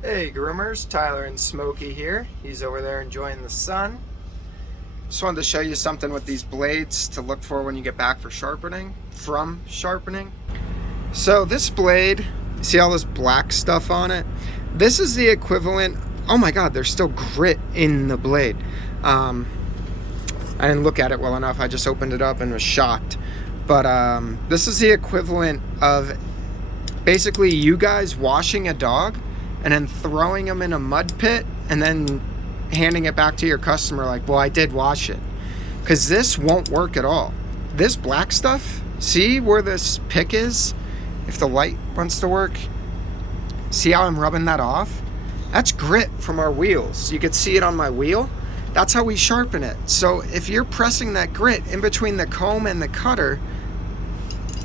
Hey groomers, Tyler and Smokey here. He's over there enjoying the sun. Just wanted to show you something with these blades to look for when you get back for sharpening, from sharpening. So this blade, see all this black stuff on it? This is the equivalent, oh my God, there's still grit in the blade. I didn't look at it well enough, I just opened it up and was shocked. But this is the equivalent of basically you guys washing a dog and then throwing them in a mud pit and then handing it back to your customer like, well, I did wash it. Because this won't work at all. This black stuff, see where this pick is? If the light wants to work, see how I'm rubbing that off? That's grit from our wheels. You could see it on my wheel. That's how we sharpen it. So if you're pressing that grit in between the comb and the cutter,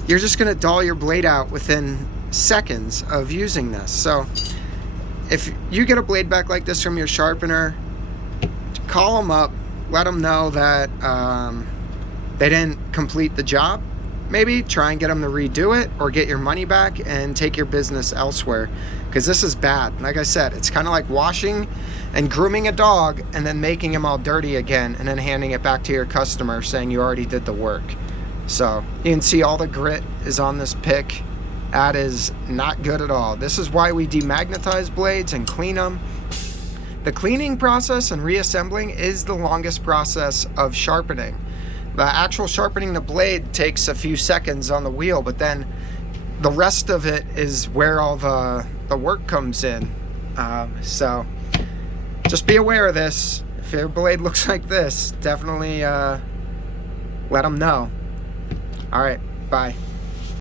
you're just gonna dull your blade out within seconds of using this. So if you get a blade back like this from your sharpener, call them up, let them know that they didn't complete the job. Maybe try and get them to redo it or get your money back and take your business elsewhere, because this is bad. Like I said, it's kind of like washing and grooming a dog and then making him all dirty again and then handing it back to your customer saying you already did the work. So you can see all the grit is on this pick. That is not good at all. This is why we demagnetize blades and clean them. The cleaning process and reassembling is the longest process of sharpening. The actual sharpening the blade takes a few seconds on the wheel, but then the rest of it is where all the work comes in. So just be aware of this. If your blade looks like this, definitely let them know. All right, bye.